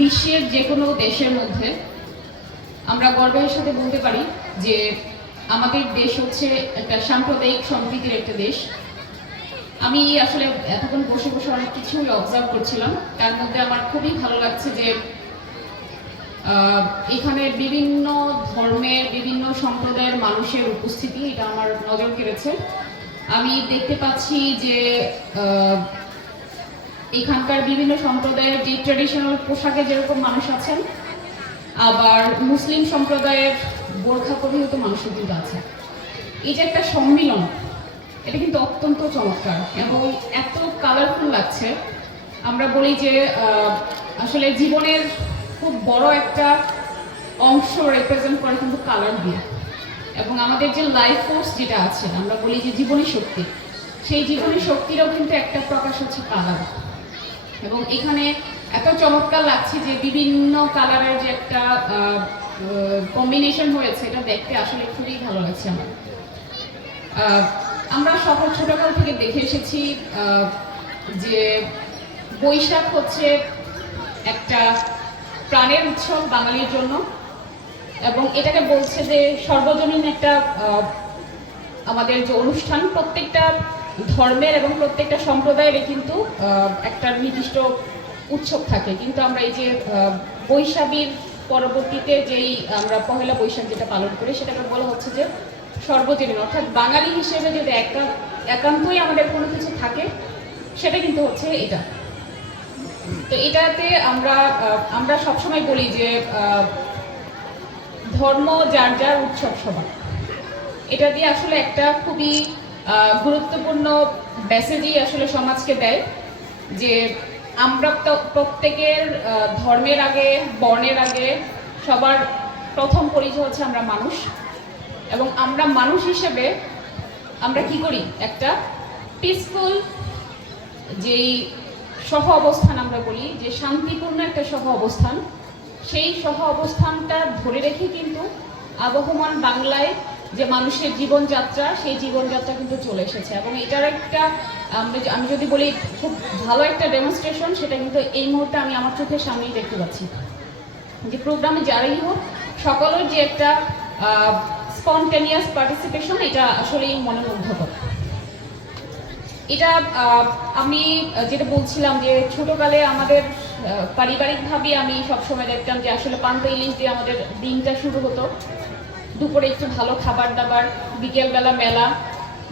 বিশ্বের যে কোনো দেশের মধ্যে আমরা গর্বের সাথে বলতে পারি যে আমাদের দেশ হচ্ছে একটা সাম্প্রদায়িক সম্প্রীতির একটা দেশ। আমি আসলে এতক্ষণ বসে বসে অনেক কিছুই অবজার্ভ করছিলাম, তার মধ্যে আমার খুবই ভালো লাগছে যে এখানে বিভিন্ন ধর্মের বিভিন্ন সম্প্রদায়ের মানুষের উপস্থিতি, এটা আমার নজর কেড়েছে। আমি দেখতে পাচ্ছি যে এখানকার বিভিন্ন সম্প্রদায়ের যে ট্র্যাডিশনাল পোশাকে যেরকম মানুষ আছেন, আবার মুসলিম সম্প্রদায়ের বোরখা পরিহিত মানুষও কিন্তু আছে। এই যে একটা সম্মিলন, এটা কিন্তু অত্যন্ত চমৎকার এবং এত কালারফুল লাগছে। আমরা বলি যে আসলে জীবনের খুব বড় একটা অংশ রিপ্রেজেন্ট করে কিন্তু কালার দিয়ে, এবং আমাদের যে লাইফ ফোর্স যেটা আছে, আমরা বলি যে জীবনী শক্তি, সেই জীবনী শক্তিরও কিন্তু একটা প্রকাশ হচ্ছে কালার। এবং এখানে এত চমৎকার লাগছে যে বিভিন্ন কালারের যে একটা কম্বিনেশন হয়েছে, এটা দেখতে আসলে খুবই ভালো লাগছে আমার। আমরা সকল ছোটকাল থেকে দেখে এসেছি যে বৈশাখ হচ্ছে একটা প্রাণের উৎসব বাঙালির জন্য, এবং এটাকে বলছে যে সর্বজনীন একটা আমাদের যে অনুষ্ঠান, প্রত্যেকটা ধর্মের এবং প্রত্যেকটা সম্প্রদায়ের কিন্তু একটা নির্দিষ্ট উৎসব থাকে। কিন্তু আমরা এই যে বৈশাখীর পরবর্তীতে যেই আমরা পহেলা বৈশাখ যেটা পালন করি, সেটাকে বলা হচ্ছে যে সর্বজনীন, অর্থাৎ বাঙালি হিসেবে যদি একান্তই আমাদের কোনো কিছু থাকে, সেটা কিন্তু হচ্ছে এটা। তো এটাতে আমরা সবসময় বলি যে ধর্ম যার যার উৎসব সবার, এটা দিয়ে আসলে একটা খুবই গুরুত্বপূর্ণ মেসেজই আসলে সমাজকে দেয় যে আমরা প্রত্যেকের ধর্মের আগে, বর্ণের আগে সবার প্রথম পরিচয় হচ্ছে আমরা মানুষ। এবং আমরা মানুষ হিসেবে আমরা কি করি, একটা পিসফুল যেই সহ অবস্থান, আমরা বলি যে শান্তিপূর্ণ একটা সহ অবস্থান, সেই সহ অবস্থানটা ধরে রেখে কিন্তু আবহমান বাংলায় যে মানুষের জীবনযাত্রা, সেই জীবনযাত্রা কিন্তু চলে এসেছে। এবং এটার একটা আমি যদি বলি খুব ভালো একটা ডেমনস্ট্রেশন, সেটা কিন্তু এই মুহূর্তে আমি আমার চোখের সামনেই দেখতে পাচ্ছি যে প্রোগ্রামে যারাই হোক, সকলের যে একটা স্পন্টেনিয়াস পার্টিসিপেশন, এটা আসলেই মনোমুগ্ধকর। এটা আমি যেটা বলছিলাম যে ছোটকালে আমাদের পারিবারিকভাবে আমি সবসময় দেখতাম যে আসলে পান্তা ইলিশ দিয়ে আমাদের দিনটা শুরু হতো। দুপুরে একটু ভালো খাবার দাবার, বিকেলবেলা মেলা,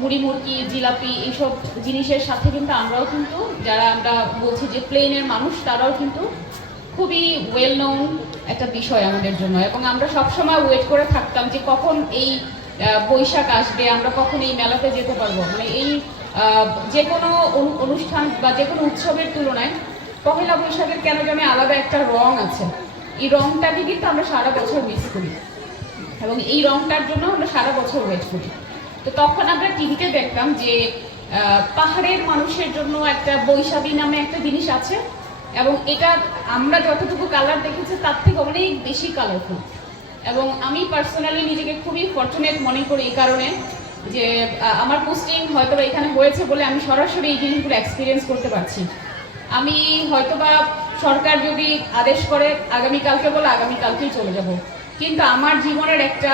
মুড়ি মুড়কি, জিলাপি, এইসব জিনিসের সাথে কিন্তু আমরাও কিন্তু, যারা আমরা বলছি যে প্লেনের মানুষ, তারাও কিন্তু খুবই ওয়েল নোন একটা বিষয় আমাদের জন্য। এবং আমরা সবসময় ওয়েট করে থাকতাম যে কখন এই বৈশাখ আসবে, আমরা কখন এই মেলাতে যেতে পারবো। মানে এই যে কোনো অনুষ্ঠান বা যে কোনো উৎসবের তুলনায় পহেলা বৈশাখের কেন জানি আলাদা একটা রং আছে। এই রংটাকে কিন্তু আমরা সারা বছর মিস করি, এবং এই রংটার জন্য আমরা সারা বছর ওয়েট করি। তো তখন আমরা টিভিতে দেখতাম যে পাহাড়ের মানুষের জন্য একটা বৈশাখী নামে একটা জিনিস আছে, এবং এটা আমরা যতটুকু কালার দেখেছি তার থেকে অনেক বেশি কালারফুল। এবং আমি পার্সোনালি নিজেকে খুবই ফর্চুনেট মনে করি এই কারণে যে আমার পোস্টিং হয়তোবা এখানে হয়েছে বলে আমি সরাসরি এই জিনিসগুলো এক্সপিরিয়েন্স করতে পারছি। আমি হয়তোবা সরকার যদি আদেশ করে আগামীকালকে বলে আগামীকালকেই চলে যাব, কিন্তু আমার জীবনের একটা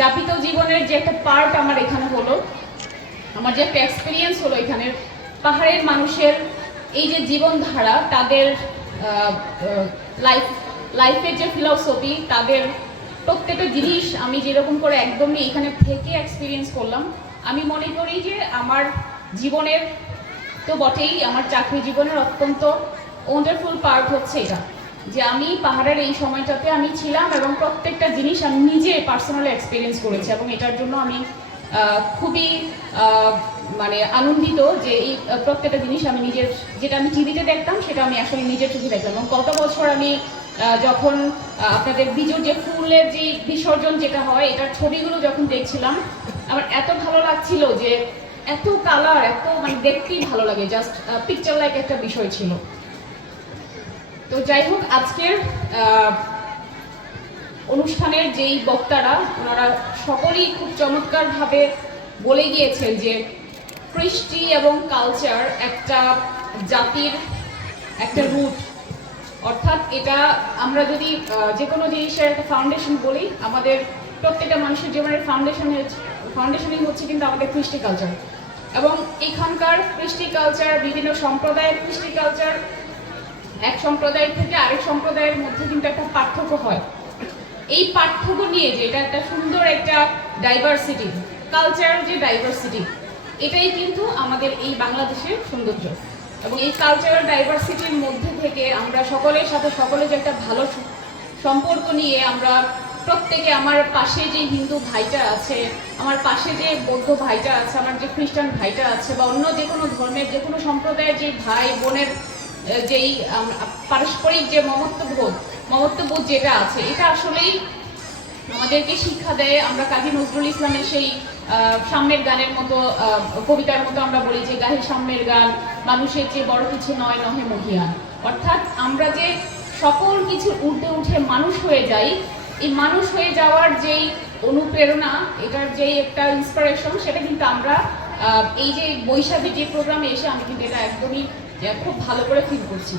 যাপিত জীবনের যে একটা পার্ট আমার এখানে হলো, আমার যে একটা এক্সপিরিয়েন্স হলো এখানের পাহাড়ের মানুষের এই যে জীবনধারা, তাদের লাইফের যে ফিলসফি, তাদের প্রত্যেকটা জিনিস আমি যেরকম করে একদমই এখানে থেকে এক্সপিরিয়েন্স করলাম। আমি মনে করি যে আমার জীবনের তো বটেই, আমার চাকরি জীবনের অত্যন্ত ওয়ান্ডারফুল পার্ট হচ্ছে এটা, যে আমি পাহাড়ের এই সময়টাতে আমি ছিলাম এবং প্রত্যেকটা জিনিস আমি নিজে পার্সোনালি এক্সপিরিয়েন্স করেছি। এবং এটার জন্য আমি খুবই মানে আনন্দিত যে এই প্রত্যেকটা জিনিস আমি নিজের, যেটা আমি টিভিতে দেখতাম সেটা আমি আসলে নিজের চোখে দেখলাম। এবং গত বছর আমি যখন আপনাদের বিজুর যে ফুলের যে বিসর্জন যেটা হয়, এটার ছবিগুলো যখন দেখছিলাম, আমার এত ভালো লাগছিল যে এত কালার, এত মানে দেখতেই ভালো লাগে, জাস্ট পিকচার লাইক একটা বিষয় ছিল। তো যাই হোক, আজকের অনুষ্ঠানের যেই বক্তারা, ওনারা সকলেই খুব চমৎকারভাবে বলে গিয়েছেন যে কৃষ্টি এবং কালচার একটা জাতির একটা রুট, অর্থাৎ এটা আমরা যদি যে কোনো জিনিসের একটা ফাউন্ডেশন বলি, আমাদের প্রত্যেকটা মানুষের জীবনের ফাউন্ডেশনই হচ্ছে কিন্তু আমাদের কৃষ্টি কালচার। এবং এখানকার কৃষ্টি কালচার, বিভিন্ন সম্প্রদায়ের কৃষ্টি কালচার, এক সম্প্রদায় থেকে আরেক সম্প্রদায়ের মধ্যে কিন্তু একটা পার্থক্য হয়। এই পার্থক্য নিয়ে যে এটা একটা সুন্দর একটা ডাইভার্সিটি, কালচারাল যে ডাইভার্সিটি, এটাই কিন্তু আমাদের এই বাংলাদেশের সৌন্দর্য। এবং এই কালচারাল ডাইভার্সিটির মধ্যে থেকে আমরা সকলের সাথে সকলে যে একটা ভালো সম্পর্ক নিয়ে আমরা প্রত্যেকে, আমার পাশে যে হিন্দু ভাইটা আছে, আমার পাশে যে বৌদ্ধ ভাইটা আছে, আমার যে খ্রিস্টান ভাইটা আছে, বা অন্য যে কোনো ধর্মের যে কোনো সম্প্রদায়ের যে ভাই বোনের যেই পারস্পরিক যে মমত্ববোধ যেটা আছে, এটা আসলেই আমাদেরকে শিক্ষা দেয়। আমরা কাজী নজরুল ইসলামের সেই সাম্যের গানের মতো কবিতার মতো আমরা বলি যে গাহে সাম্যের গান, মানুষের চেয়ে বড় কিছু নয় নহে মহিয়ান। অর্থাৎ আমরা যে সকল কিছুর ঊর্ধ্বে উঠে মানুষ হয়ে যাই, এই মানুষ হয়ে যাওয়ার যেই অনুপ্রেরণা, এটার যেই একটা ইন্সপিরেশন, সেটা কিন্তু আমরা এই যে বৈশাখী যে প্রোগ্রামে এসে আমি কিন্তু এটা একদমই খুব ভালো করে ফিল করছি।